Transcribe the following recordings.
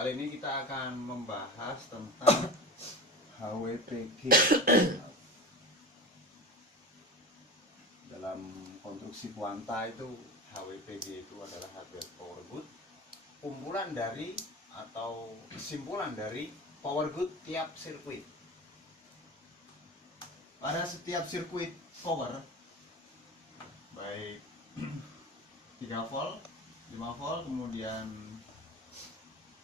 Kali ini kita akan membahas tentang HWPG. Dalam konstruksi Quanta itu HWPG itu adalah hardware power good, kumpulan dari atau kesimpulan dari power good tiap sirkuit. Pada setiap sirkuit power, baik 3 volt, 5 volt, kemudian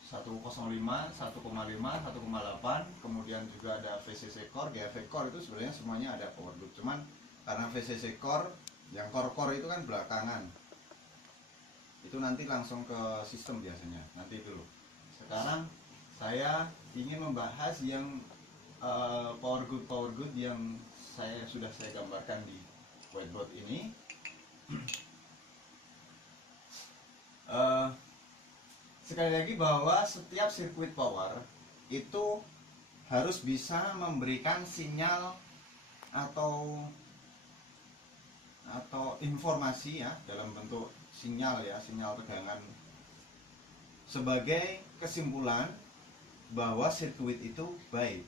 105, 1,5, 1,8, kemudian juga ada VCC core, GAV core, itu sebenarnya semuanya ada power good. Cuman karena VCC core, yang core itu kan belakangan, itu nanti langsung ke sistem biasanya, nanti dulu. Sekarang saya ingin membahas yang power good yang sudah saya gambarkan di whiteboard ini. Sekali lagi bahwa setiap sirkuit power itu harus bisa memberikan sinyal atau informasi ya, dalam bentuk sinyal ya, sinyal tegangan, sebagai kesimpulan bahwa sirkuit itu baik.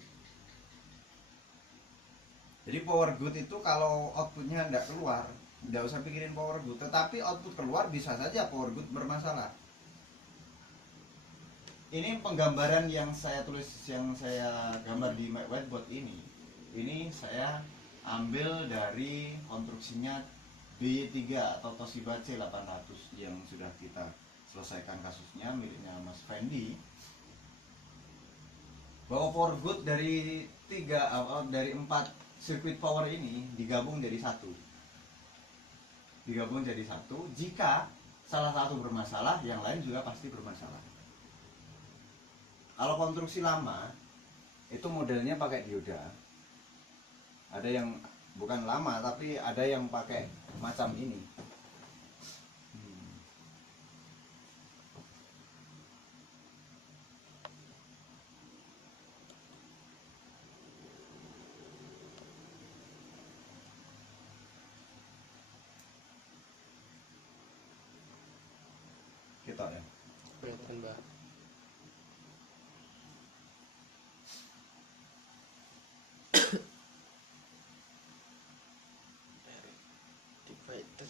Jadi power good itu kalau outputnya tidak keluar, tidak usah pikirin power good. Tetapi output keluar, bisa saja power good bermasalah. Ini penggambaran yang saya tulis, yang saya gambar di whiteboard ini saya ambil dari konstruksinya B3 atau Toshiba C800 yang sudah kita selesaikan kasusnya, miliknya Mas Fendi. Bahwa power good dari 4 sirkuit power ini digabung jadi satu. Jika salah satu bermasalah, yang lain juga pasti bermasalah. Kalau konstruksi lama itu modelnya pakai dioda. Ada yang bukan lama, tapi ada yang pakai macam ini. Kita ya. Kelihatan, Mbak. Divided.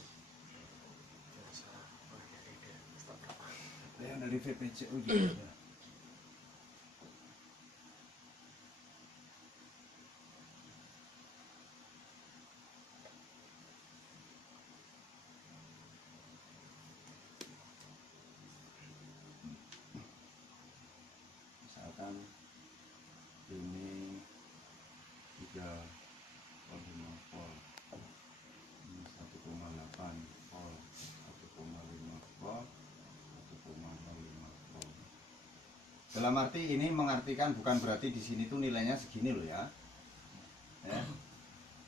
Yang dari VPCU juga ada. Misalkan ini 3,5 volt, ini 1,8 volt, 1,5 volt, 1,05 volt. Dalam arti ini mengartikan bukan berarti di sini tuh nilainya segini loh ya.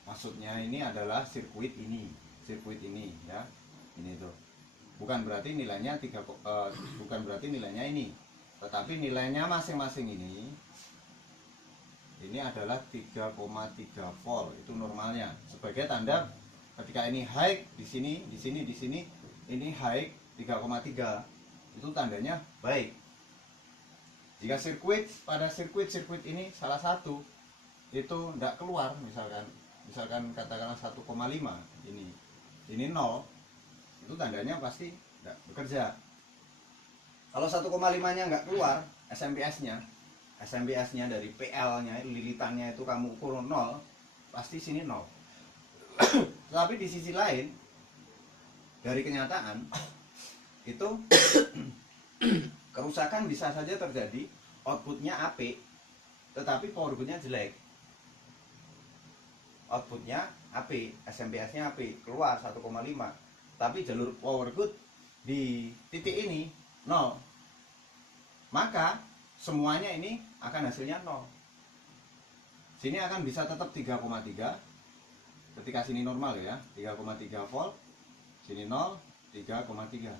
Maksudnya ini adalah sirkuit ini ya. Ini tuh. Bukan berarti nilainya bukan berarti nilainya ini. Tetapi nilainya masing-masing ini adalah 3,3 volt, itu normalnya. Sebagai tanda ketika ini high di sini ini high 3,3, itu tandanya baik. Jika pada sirkuit ini salah satu itu tidak keluar, misalkan katakanlah 1,5, ini 0, itu tandanya pasti tidak bekerja. Kalau 1,5-nya nggak keluar, SMPS-nya dari PL-nya, lilitannya itu kamu ukur 0, pasti sini 0. Tapi di sisi lain, dari kenyataan, itu kerusakan bisa saja terjadi, outputnya apik, tetapi power good-nya jelek. Outputnya apik, SMPS-nya apik, keluar 1,5, tapi jalur power good di titik ini 0, maka semuanya ini akan hasilnya 0. Sini akan bisa tetap 3,3 ketika sini normal ya, 3,3 volt, sini 0, 3,3.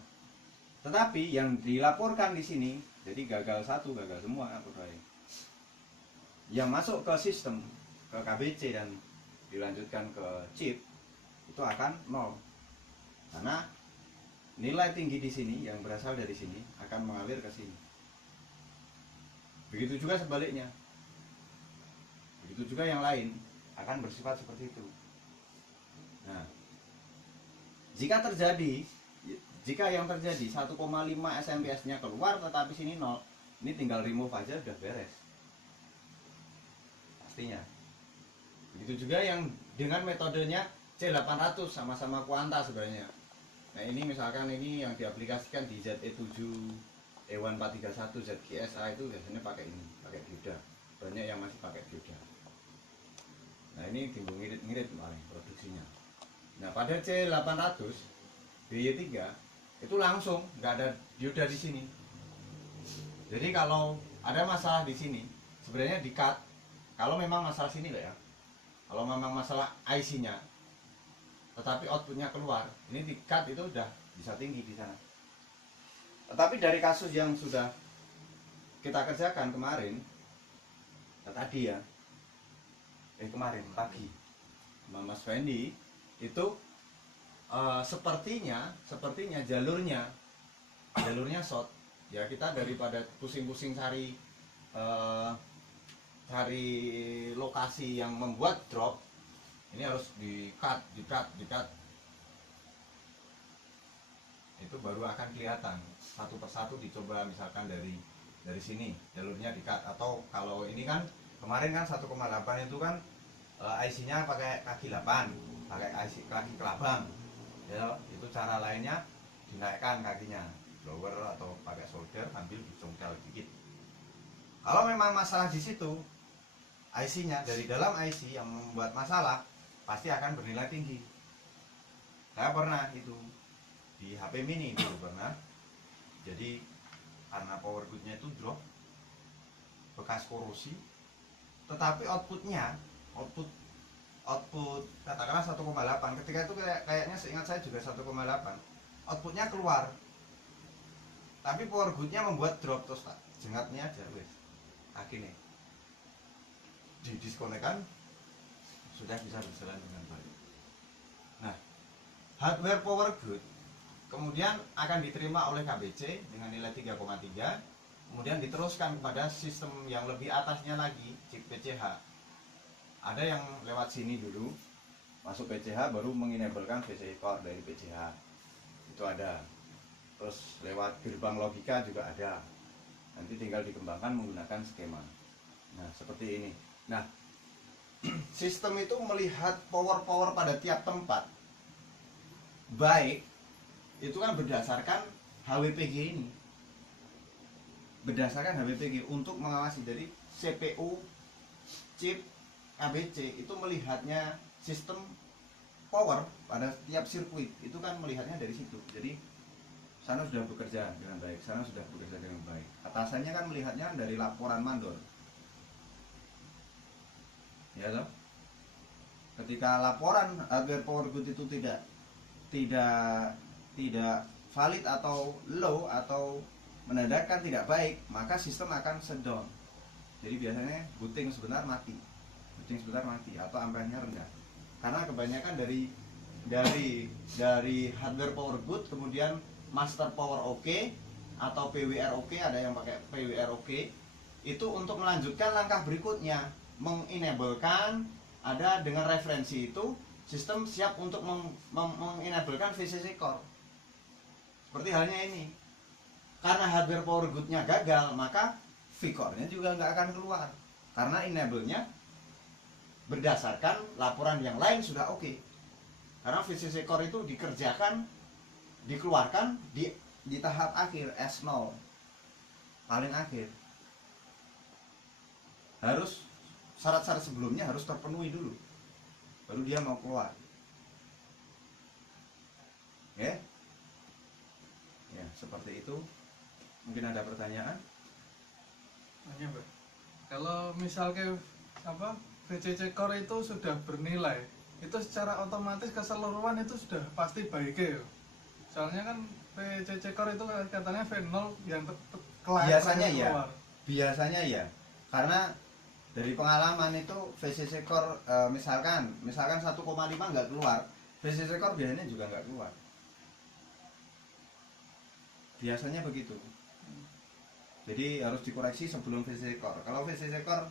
Tetapi yang dilaporkan di sini jadi gagal satu, gagal semua. Yang masuk ke sistem, ke KBC dan dilanjutkan ke chip, itu akan 0. Karena nilai tinggi di sini yang berasal dari sini akan mengalir ke sini. Begitu juga sebaliknya, begitu juga yang lain akan bersifat seperti itu. Nah, jika yang terjadi 1,5 SMPS nya keluar tetapi sini 0, ini tinggal remove aja udah beres pastinya. Begitu juga yang dengan metodenya C800, sama-sama kuanta sebenarnya. Nah ini misalkan ini yang diaplikasikan di ZE7 E1431 ZGSA itu biasanya pakai ini, pakai dioda. Banyak yang masih pakai dioda. Nah ini timbul ngirit-ngirit paling produksinya. Nah pada C800 BY3 itu langsung nggak ada dioda di sini. Jadi kalau ada masalah di sini sebenarnya di cut. Kalau memang masalah sini lah ya, kalau memang masalah IC-nya, tetapi outputnya keluar, ini di cut itu udah bisa tinggi di sana. Tetapi dari kasus yang sudah kita kerjakan kemarin, tadi ya, kemarin pagi, sama Mas Fendi itu sepertinya jalurnya short. Ya kita daripada pusing-pusing cari lokasi yang membuat drop, ini harus di cut. Itu baru akan kelihatan satu persatu. Dicoba misalkan dari sini jalurnya di cut, atau kalau ini kan kemarin kan 1,8 itu kan IC-nya pakai kaki 8, pakai IC kaki kelabang ya. Itu cara lainnya dinaikkan kakinya blower atau pakai solder sambil dicongkel dikit. Kalau memang masalah di situ IC-nya, dari dalam IC yang membuat masalah, pasti akan bernilai tinggi. Saya pernah itu di HP mini dulu pernah. Jadi karena power good-nya itu drop, bekas korosi, tetapi output katakanlah 1,8. Ketika itu kayaknya seingat saya juga 1,8. Outputnya keluar, tapi power good-nya membuat drop. Terus tak jengatnya aja wes akhirnya didiskonekkan, sudah bisa berjalan dengan baik. Nah, hardware power good kemudian akan diterima oleh KBC dengan nilai 3,3, kemudian diteruskan kepada sistem yang lebih atasnya lagi, chip PCH. Ada yang lewat sini dulu, masuk PCH baru mengenablekan VCI core dari PCH. Itu ada. Terus lewat gerbang logika juga ada. Nanti tinggal dikembangkan menggunakan skema. Nah, seperti ini. Nah, sistem itu melihat power pada tiap tempat. Baik, itu kan berdasarkan HWPG ini. Berdasarkan HWPG untuk mengawasi dari CPU, chip, KBC itu melihatnya sistem power pada tiap sirkuit. Itu kan melihatnya dari situ. Jadi sana sudah bekerja dengan baik, sana sudah bekerja dengan baik. Atasannya kan melihatnya dari laporan mandor. Ya toh? Ketika laporan hardware power good itu tidak valid atau low atau menandakan tidak baik, maka sistem akan shutdown. Jadi biasanya booting sebentar mati atau ampernya rendah. Karena kebanyakan dari hardware power good, kemudian master power oke atau PWR oke, ada yang pakai PWR oke, itu untuk melanjutkan langkah berikutnya, mengenablekan. Ada dengan referensi itu sistem siap untuk mengenablekan VCC core. Seperti halnya ini, karena hardware power good-nya gagal, maka V-core-nya juga nggak akan keluar, karena enable-nya berdasarkan laporan yang lain sudah oke. Karena VCC core itu dikeluarkan di tahap akhir, S0 paling akhir. Harus syarat-syarat sebelumnya harus terpenuhi dulu, baru dia mau keluar. Ya, seperti itu. Mungkin ada pertanyaan? Hanya, Pak. Kalau misalnya VCC core itu sudah bernilai, itu secara otomatis keseluruhan itu sudah pasti baik ya. Soalnya kan VCC core itu katanya V0 yang biasanya ya. Biasanya ya. Karena dari pengalaman itu VCC core misalkan 1,5 nggak keluar, VCC core biasanya juga nggak keluar. Biasanya begitu. Jadi harus dikoreksi sebelum VCC core. Kalau VCC core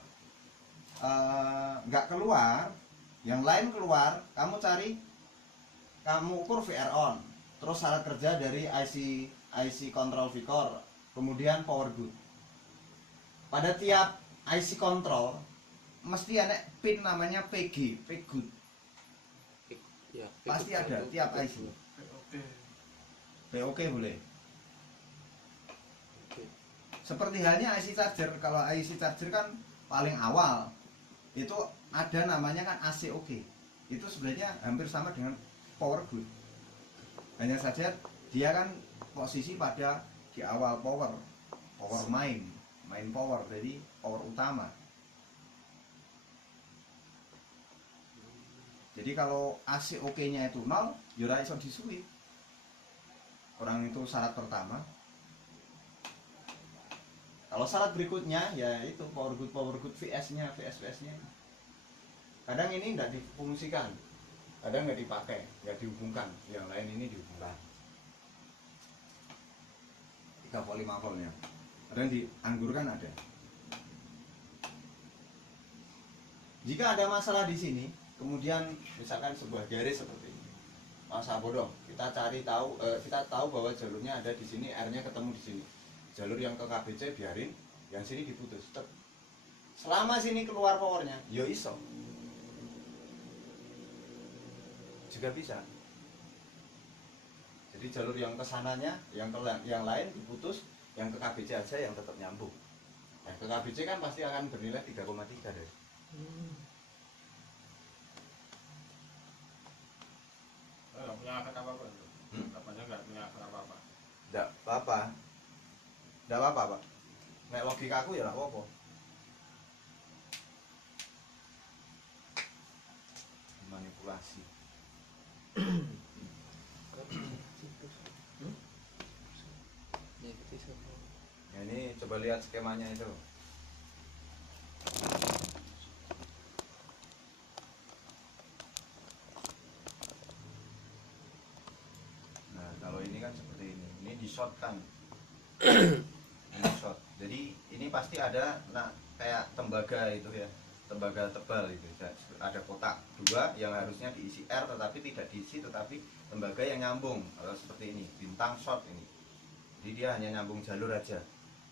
nggak keluar, yang lain keluar, kamu ukur VR on, terus syarat kerja dari IC control VCore, kemudian power good. Pada tiap IC control mesti ada pin namanya PG, good. Ya, Pasti ada tiap IC. Oke. POK boleh. Oke. Seperti halnya IC charger. Kalau IC charger kan paling awal itu ada namanya kan ACOG. Itu sebenarnya hampir sama dengan power good. Hanya saja dia kan posisi pada di awal power main power, jadi power utama. Jadi kalau ACOG-nya itu 0, ya ora iso disuwi. Orang itu syarat pertama. Kalau syarat berikutnya ya itu power good VS-nya. Kadang ini tidak difungsikan, kadang nggak dipakai, nggak dihubungkan. Yang lain ini dihubungkan. 3 volt 5 voltnya. Ada yang dianggurkan ada. Jika ada masalah di sini, kemudian misalkan sebuah garis seperti ini, masa bodoh, kita tahu bahwa jalurnya ada di sini, R-nya ketemu di sini. Jalur yang ke KBC biarin, yang sini diputus. Selama sini keluar powernya, yo iso. Juga bisa. Jadi jalur yang ke sananya, yang lain diputus, yang ke KBC aja yang tetap nyambung. Nah, ke KBC kan pasti akan bernilai 3,3 deh. Nggak punya efek apa-apa. Katanya nggak punya efek apa-apa. Nggak apa-apa. Nggak apa-apa, Pak. Nek logika aku ya nggak apa-apa. Manipulasi. Ya, ini coba lihat skemanya itu. Nah, kalau ini kan seperti ini. Ini di short kan. Ini short. Jadi ini pasti ada kayak tembaga itu ya. Tembaga tebal itu. Ada kotak 2 yang harusnya diisi R tetapi tidak diisi, tetapi tembaga yang nyambung. Kalau seperti ini, bintang short ini. Jadi dia hanya nyambung jalur aja.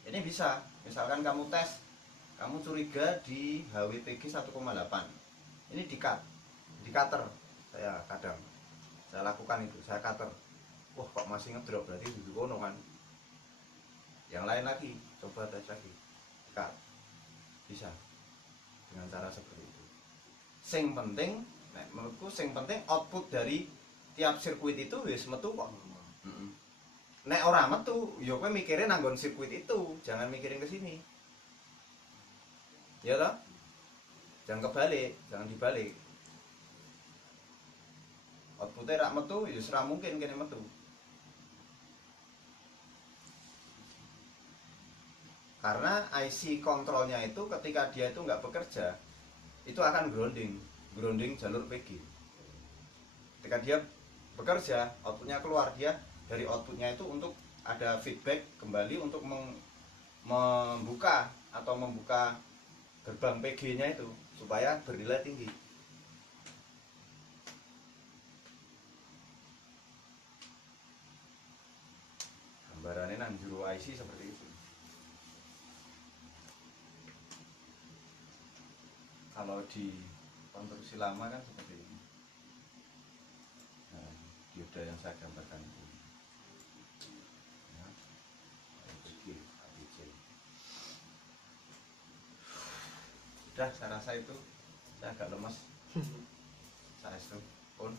Ini bisa, misalkan kamu tes, kamu curiga di HWPG 1,8. Ini di cutter. Saya lakukan itu, saya cutter. Wah, kok masih ngedrop, berarti di kono kan. Yang lain lagi, coba tes lagi. Cut. Bisa. Dengan cara seperti itu. Sing penting, menurutku sing penting output dari tiap sirkuit itu wis metu kok. Nek ora metu, ya kowe mikirin nanggon sirkuit itu, jangan mikirin ke sini. Ya toh? Jangan kebalik, jangan dibalik. Outputnya rak metu, ya ora mungkin kene metu. Karena IC kontrolnya itu ketika dia itu nggak bekerja, itu akan grounding jalur PG. Ketika dia bekerja, outputnya keluar, dia dari outputnya itu untuk ada feedback kembali untuk membuka gerbang PG-nya itu supaya bernilai tinggi. Gambarannya nang juru IC seperti itu. Kalau di konstruksi lama kan seperti ini. Nah, dioda yang saya gambarkan itu. Sudah, saya rasa itu saya agak lemas. Saya itu pun